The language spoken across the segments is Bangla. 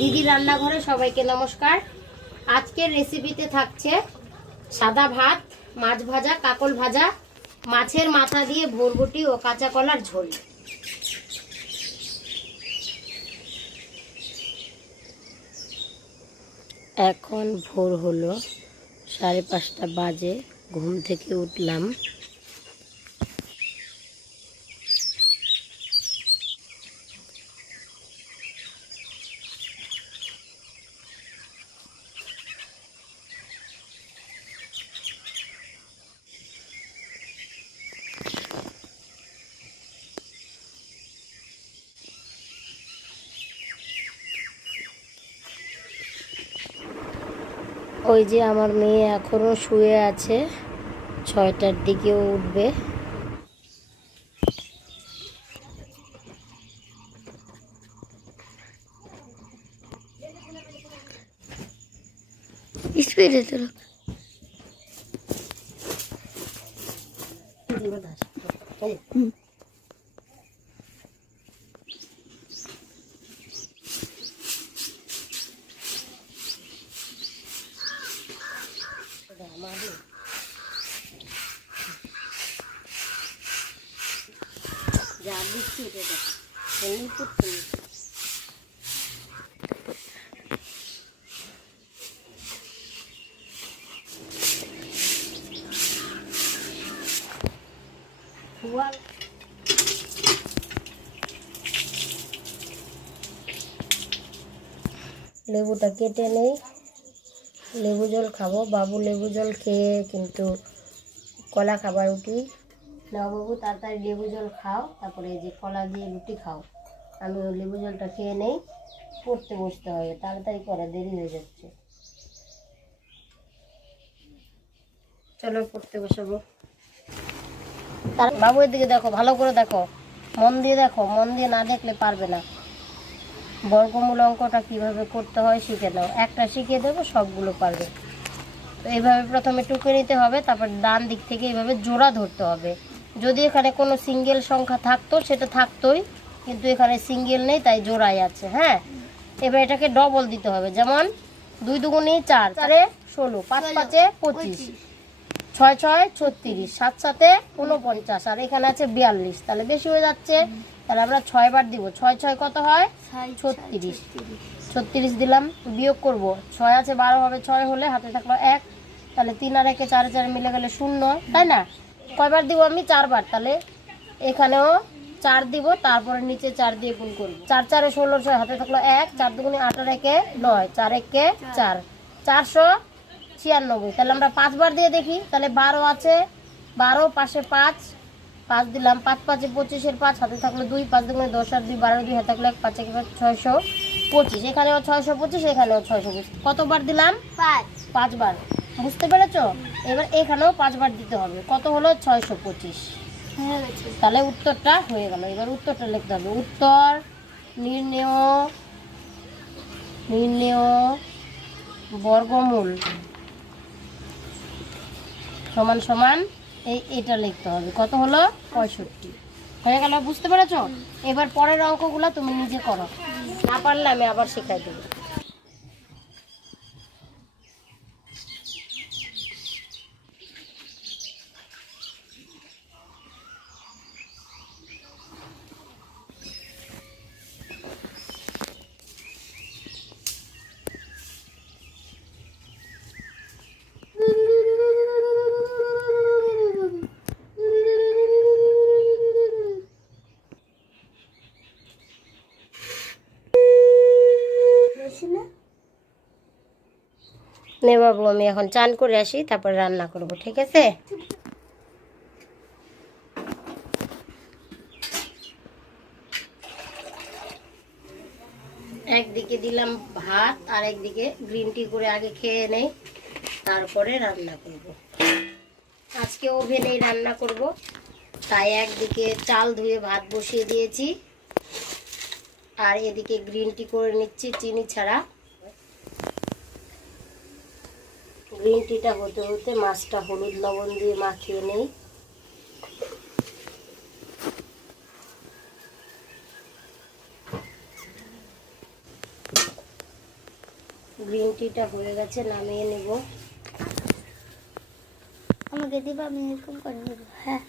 দিদি রান্নাঘরে সবাইকে নমস্কার। আজকের রেসিপিতে থাকছে সাদা ভাত, মাছ ভাজা, কাকল ভাজা, মাছের মাথা দিয়ে বরবটি ও কাঁচা কলার ঝোল। এখন ভোর হলো, 5:30 বাজে। ঘুম থেকে উঠলাম। ওই যে আমার মেয়ে এখনো শুয়ে আছে, 6টার দিকেও উঠবে। স্পিডে চলো। যা দিচ্ছি এটা দেখো, লেবুটা কেটে নেই, লেবু জল খাবো। বাবু লেবু জল খেয়ে কিন্তু কলা খাবার রুটি। নাও বাবু, তাড়াতাড়ি লেবু জল খাও, তারপরে এই যে কলা দিয়ে রুটি খাও। আমি লেবু জলটা খেয়ে নেই, পড়তে বসতে হবে, তাড়াতাড়ি করে, দেরি হয়ে যাচ্ছে। চলো পড়তে বসাবো। বাবু এদিকে দেখো, ভালো করে দেখো, মন দিয়ে দেখো, মন দিয়ে না দেখলে পারবে না। বর্গমূল অঙ্কটা কিভাবে করতে হয় শিখে নাও, একটা শিখিয়ে দেবো, সবগুলো পারবে। তো এইভাবে প্রথমে টুকে নিতে হবে, তারপর ডান দিক থেকে এইভাবে জোড়া ধরতে হবে। যদি এখানে কোনো সিঙ্গেল সংখ্যা থাকতো সেটা থাকতোই, কিন্তু এখানে সিঙ্গেল নেই, তাই জোড়াই আছে। হ্যাঁ, এবার এটাকে ডবল দিতে হবে। যেমন 2 দুগুণে 4, 4 16, 5 5 25, 6 6 36, 7 7 49, আর এখানে আছে 42, তাহলে বেশি হয়ে যাচ্ছে। তাহলে আমরা 6 বার দিব। 6 6 কত হয়? 36। 36 দিলাম, বিয়োগ করব। 6 আছে 12 হবে, 6 হলে হাতে থাকলো 1, তাহলে 3 আর 1 4 4 মিলে গেলে 0, তাই না? কয়বার দিব আমি? 4 বার। তাহলে এখানেও 4 দিব, তারপরে নিচে 4 দিয়ে গুণ করব। 4 4 16, 6 হাতে থাকলো 1, 4 দুগুণে 8 আর 1 9, 4 1 4, 496। তাহলে আমরা 5 বার দিয়ে দেখি। তাহলে 12 আছে, 12 পাশে 5, 5 দিলাম, 5 5 25 এর 5, হাতে থাকলো 2, 5 দুগুণে 10 আর 2 12, 2 হাতে থাকলো 1, 5 1 625। এখানেও 625, এখানেও 625। কতবার দিলাম? 5 বার। বুঝতে পেরেছো? এবার এখানেও 5 বার দিতে হবে। কত হলো? 625। তাহলে উত্তরটা হয়ে গেল। এবার উত্তরটা লিখতে হবে। উত্তর নির্ণেয় বর্গমূল সমান সমান এটা লিখতে হবে। কত হলো? 65 হয়ে গেল। বুঝতে পেরেছো? এবার পরের অঙ্কগুলো তুমি নিজে করো, না পারলে আমি আবার শেখাই দেবো। নে বাবু, আমি এখন চান করে আসি, তারপরে রান্না করব, ঠিক আছে? একদিকে দিলাম ভাত, আর একদিকে গ্রিন টি করে আগে খেয়ে নেই, তারপরে রান্না করব। আজকে ওভেনেই রান্না করব, তাই একদিকে চাল ধুয়ে ভাত বসিয়ে দিয়েছি, আর এদিকে গ্রিন টি করে নিচ্ছি চিনি ছাড়া। গ্রিন টিটা হতে হতে মাছটা হলুদ লবণ দিয়ে মাখিয়ে নেই। গ্রিন টিটা হয়ে গেছে, নামিয়ে নেব। আমাকে দিবা, আমি এরকম করে নেব। হ্যাঁ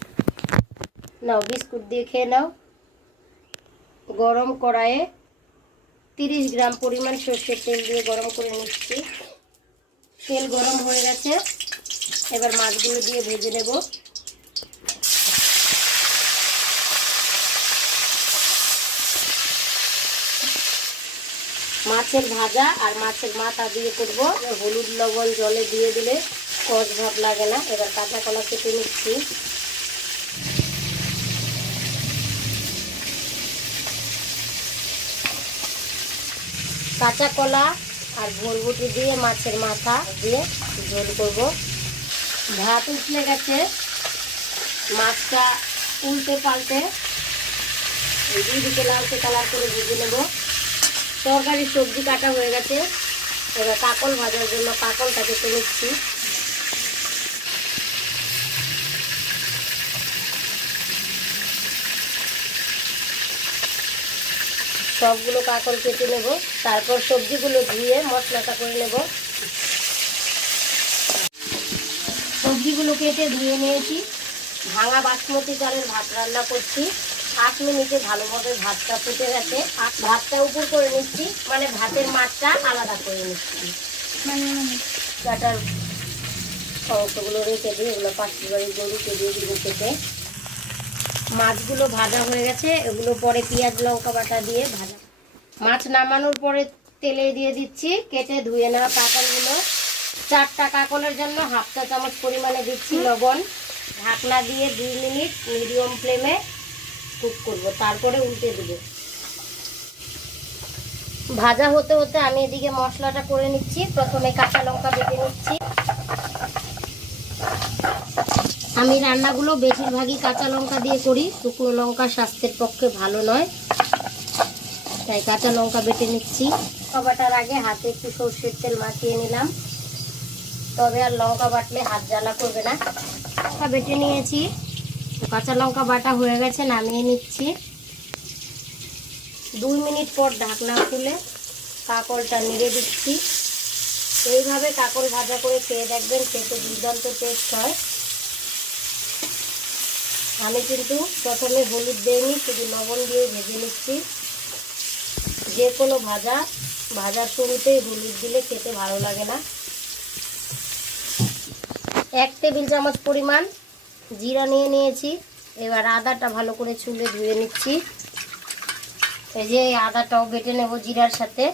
নাও বিস্কুট দিয়ে খেয়ে নাও। গরম কড়াইয়ে 30 গ্রাম পরিমাণ সর্ষের তেল দিয়ে গরম করে নিচ্ছি। তেল গরম হয়ে গেছে, এবার মাছগুলো দিয়ে ভেজে নেব। মাছের ভাজা আর মাছের মাথা দিয়ে করব। হলুদ লবণ জলে দিয়ে দিলে কষ ভাব লাগে না। এবার কাঁচা কলা কেটে নিচ্ছি। কাঁচা কলা আর বরবটি দিয়ে মাছের মাথা দিয়ে ঝোল করব। ভাত উঠলে গেছে, মাছটা উল্টে পাল্টে দুদিকে লালচে কালার করে ভেজে নেব। তরকারি সবজি কাটা হয়ে গেছে, এবার কাঁকল ভাজার জন্য কাঁকলটা কেটে নিচ্ছি। সবগুলো কাঁকল কেটে নেব, তারপর সবজিগুলো ধুয়ে মশলাটা করে নেব। সবজিগুলো কেটে ধুয়ে নিয়েছি। ভাঙা বাসমতি চালের ভাত রান্না করছি। 8 মিনিটে ভালোভাবে ভাতটা ফুটে গেছে। ভাতটা উপর করে নিচ্ছি, মানে ভাতের মাঠটা আলাদা করে নিচ্ছি। কাটার অংশগুলো রেখে দিয়ে এগুলো পাশের বাড়ির গরুকে দিয়ে দিব কেটে। মাছগুলো ভাজা হয়ে গেছে, এগুলো পরে পেঁয়াজ লঙ্কা বাটা দিয়ে ভাজা। মাছ নামানোর পরে তেলে দিয়ে দিচ্ছি কেটে ধুয়ে নেওয়া কাঁকলগুলো। 4টা কাঁকলের জন্য 1/2 চা চামচ পরিমাণে দিচ্ছি লবণ। ঢাকনা দিয়ে 2 মিনিট মিডিয়াম ফ্লেমে কুক করব, তারপরে উল্টে দেব। ভাজা হতে হতে আমি এদিকে মশলাটা করে নিচ্ছি। প্রথমে কাঁচা লঙ্কা বেটে নিচ্ছি। আমি রান্নাগুলো বেশিরভাগই কাঁচা লঙ্কা দিয়ে করি, শুকনো লঙ্কা স্বাস্থ্যের পক্ষে ভালো নয়, তাই কাঁচা লঙ্কা বেটে নিচ্ছি। লঙ্কা বাটার আগে হাতে একটু সরষের তেল মাখিয়ে নিলাম, তবে আর লঙ্কা বাটলে হাত জ্বালা করবে না। লঙ্কা বেটে নিয়েছি, কাঁচা লঙ্কা বাটা হয়ে গেছে, নামিয়ে নিচ্ছি। 2 মিনিট পর ঢাকনা খুলে কাঁকলটা নেড়ে দিচ্ছি। এইভাবে কাঁকল ভাজা করে খেয়ে দেখবেন, খেতে দুর্দান্ত টেস্ট হয়। আমি কিন্তু প্রথমে হলুদ দিইনি, শুধু লবণ দিয়ে ভেজে নিচ্ছি। যে কোনো ভাজার শুরুতেই হলুদ দিলে খেতে ভালো লাগে না। 1 টেবিল চামচ পরিমাণ জিরা নিয়ে নিয়েছি। এবার আদাটা ভালো করে ছুলে ধুয়ে নিচ্ছি। এই যে আদাটাও বেটে নেব জিরার সাথে।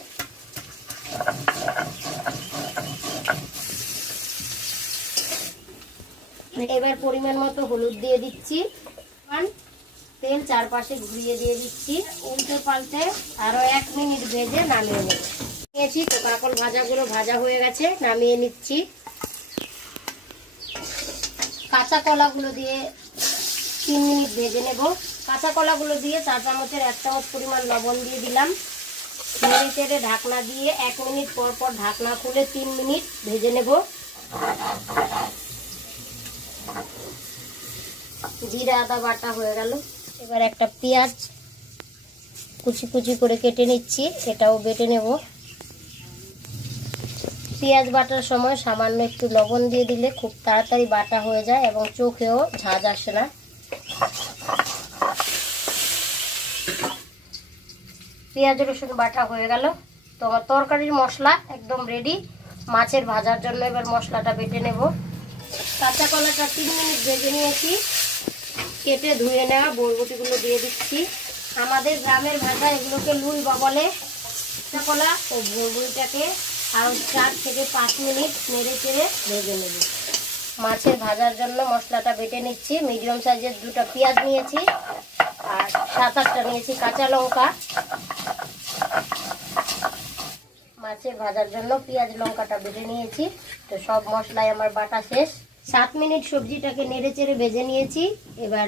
এবার পরিমাণ মতো হলুদ দিয়ে দিচ্ছি। তেল চারপাশে ঘুরিয়ে দিয়ে দিচ্ছি। উল্টে পাল্টে আরো 1 মিনিট ভেজে নামিয়ে নেব। নিয়েছি তো কাঁকল ভাজাগুলো ভাজা হয়ে গেছে, নামিয়ে নিচ্ছি। কাঁচা কলাগুলো দিয়ে 3 মিনিট ভেজে নেব। কাঁচা কলাগুলো দিয়ে 4 চামচের 1 চামচ পরিমাণ লবণ দিয়ে দিলাম। নেড়ে চেড়ে ঢাকনা দিয়ে 1 মিনিট পর পর ঢাকনা খুলে 3 মিনিট ভেজে নেব। জিরা আদা বাটা হয়ে গেল। এবার একটা পেঁয়াজ কুচি কুচি করে কেটে নিচ্ছি, এটাও বেটে নেব। পেঁয়াজ বাটার সময় সামান্য একটু লবণ দিয়ে দিলে খুব তাড়াতাড়ি বাটা হয়ে যায় এবং চোখেও ঝাঁজ আসে না। পেঁয়াজ রসুন বাটা হয়ে গেল। তো তরকারির মশলা একদম রেডি। মাছের ভাজার জন্য এবার মশলাটা বেটে নেব। কাঁচা কলাটা 3 মিনিট ভেজে নিয়েছি। কেটে ধুয়ে নেওয়া বরবটিগুলো দিয়ে দিচ্ছি। আমাদের গ্রামের ভাষায় এগুলোকে লুই বা বলে। কাঁচা কলা ও বরবটিটাকে আরও 4 থেকে 5 মিনিট নেড়ে চেড়ে ভেজে নেব। মাছের ভাজার জন্য মশলাটা বেটে নিচ্ছি। মিডিয়াম সাইজের 2টা পেঁয়াজ নিয়েছি আর 7-8টা নিয়েছি কাঁচা লঙ্কা। মাছের ভাজার জন্য পেঁয়াজ লঙ্কাটা বেটে নিয়েছি। তো সব মশলাই আমার বাটা শেষ। 7 মিনিট সবজিটাকে নেড়ে চেড়ে ভেজে নিয়েছি। এবার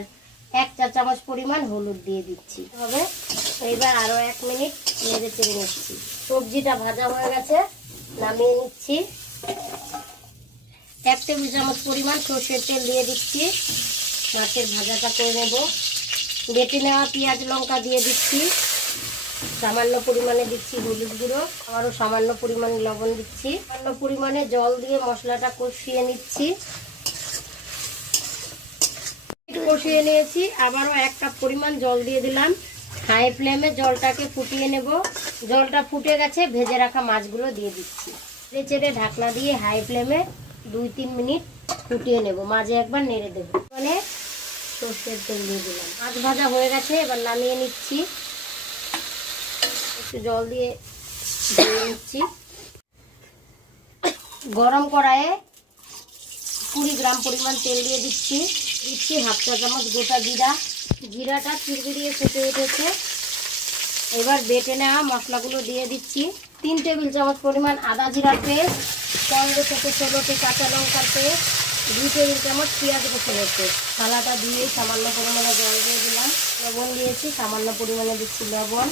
1 চা চামচ পরিমাণ হলুদ দিয়ে দিচ্ছি। হবে এবার আরও 1 মিনিট নেড়ে চেড়ে নিচ্ছি। সবজিটা ভাজা হয়ে গেছে, নামিয়ে নিচ্ছি। 1 টেবিল চামচ পরিমাণ সরষের তেল দিয়ে দিচ্ছি। মাছের ভাজাটা করে নেব। বেটে নেওয়া পেঁয়াজ লঙ্কা দিয়ে দিচ্ছি। সামান্য পরিমাণে দিচ্ছি হলুদ গুঁড়ো, আবারও সামান্য পরিমাণে লবণ দিচ্ছি, সামান্য পরিমাণে জল দিয়ে মশলাটা কষিয়ে নিচ্ছি। কষিয়ে নিয়েছি, আবারও 1 কাপ পরিমাণ জল দিয়ে দিলাম। হাই ফ্লেমে জলটাকে ফুটিয়ে নেব। জলটা ফুটে গেছে, ভেজে রাখা মাছগুলো দিয়ে দিচ্ছি। নেড়ে চেড়ে ঢাকনা দিয়ে হাই ফ্লেমে 2-3 মিনিট ফুটিয়ে নেব। মাঝে একবার নেড়ে দেবো। মানে সর্ষের তেল দিয়ে দিলাম। মাছ ভাজা হয়ে গেছে, এবার নামিয়ে নিচ্ছি। একটু জল দিয়ে ধুয়ে নিচ্ছি। গরম কড়াইয়ে 20 গ্রাম পরিমাণ তেল দিয়ে দিচ্ছি। 1/2 চা চামচ গোটা জিরা। জিরাটা চিরবিরিয়ে ফুটে উঠেছে। এবার বেটে নেওয়া মশলাগুলো দিয়ে দিচ্ছি। 3 টেবিল চামচ পরিমাণ আদা জিরার পেস্ট, 15 থেকে 16টি কাঁচা লঙ্কার পেস্ট, 2 টেবিল চামচ পেঁয়াজ রসুনের পেস্ট। থালাটা দিয়ে সামান্য পরিমাণে জল দিয়ে দিলাম। লবণ দিয়েছি, সামান্য পরিমাণে দিচ্ছি লবণ,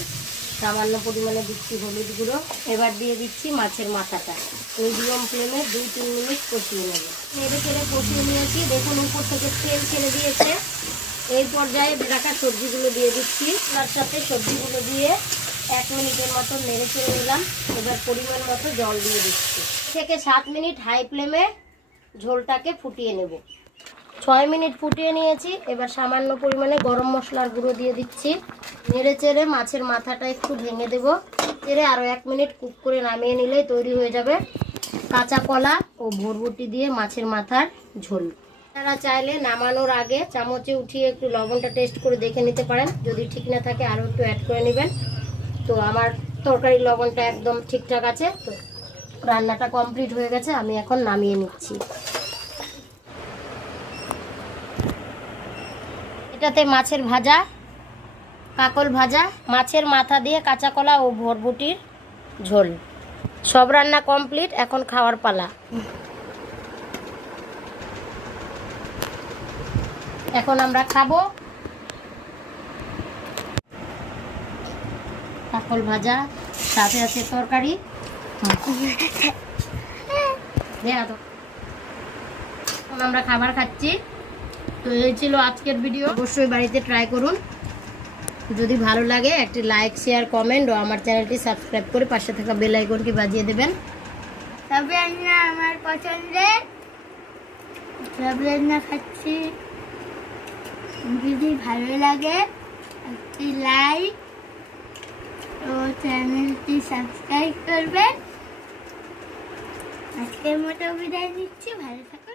সামান্য পরিমাণে দিচ্ছি হলুদ গুঁড়ো। এবার দিয়ে দিচ্ছি মাছের মাথাটা। মিডিয়াম ফ্লেমে 2-3 মিনিট কষিয়ে নেব। নেড়ে চেড়ে কষিয়ে নিয়েছি। দেখুন উপর থেকে তেল ছেড়ে দিয়েছে। এই পর্যায়ে রাখা সবজিগুলো দিয়ে দিচ্ছি। তার সাথে সবজিগুলো দিয়ে 1 মিনিটের মতো নেড়ে চেড়ে নিলাম। এবার পরিমাণ মতো জল দিয়ে দিচ্ছি। থেকে 7 মিনিট হাই ফ্লেমে ঝোলটাকে ফুটিয়ে নেব। 6 মিনিট ফুটিয়ে নিয়েছি। এবার সামান্য পরিমাণে গরম মশলার গুঁড়ো দিয়ে দিচ্ছি। নেড়ে চেড়ে মাছের মাথাটা একটু ভেঙে দেবো। চেড়ে আরও 1 মিনিট কুক করে নামিয়ে নিলেই তৈরি হয়ে যাবে কাঁচা কলা ও বরবটি দিয়ে মাছের মাথার ঝোল। আপনারা চাইলে নামানোর আগে চামচে উঠিয়ে একটু লবণটা টেস্ট করে দেখে নিতে পারেন। যদি ঠিক না থাকে আরও একটু অ্যাড করে নেবেন। তো আমার তরকারির লবণটা একদম ঠিকঠাক আছে। তো রান্নাটা কমপ্লিট হয়ে গেছে, আমি এখন নামিয়ে নিচ্ছি। এটাতে মাছের ভাজা, কাকল ভাজা, মাছের মাথা দিয়ে কাঁচা কলা ও বরবটির ঝোল। সব রান্না কমপ্লিট, এখন খাওয়ার পালা। এখন আমরা খাবো। কাকল ভাজা, সাথে আছে তরকারি। এখন আমরা খাবার খাচ্ছি। তো এই ছিল আজকের ভিডিও। অবশ্যই বাড়িতে ট্রাই করুন। যদি ভালো লাগে একটি লাইক, শেয়ার, কমেন্ট ও আমার চ্যানেলটি সাবস্ক্রাইব করে পাশে থাকা বেল আইকনটি বাজিয়ে দেবেন। সব রান্না আমার পছন্দের, সব রান্না খাচ্ছি। যদি ভালো লাগে একটি লাইক ও চ্যানেলটি সাবস্ক্রাইব করবেন। আজকের মতো বিদায় নিচ্ছি। ভালো থাকবেন।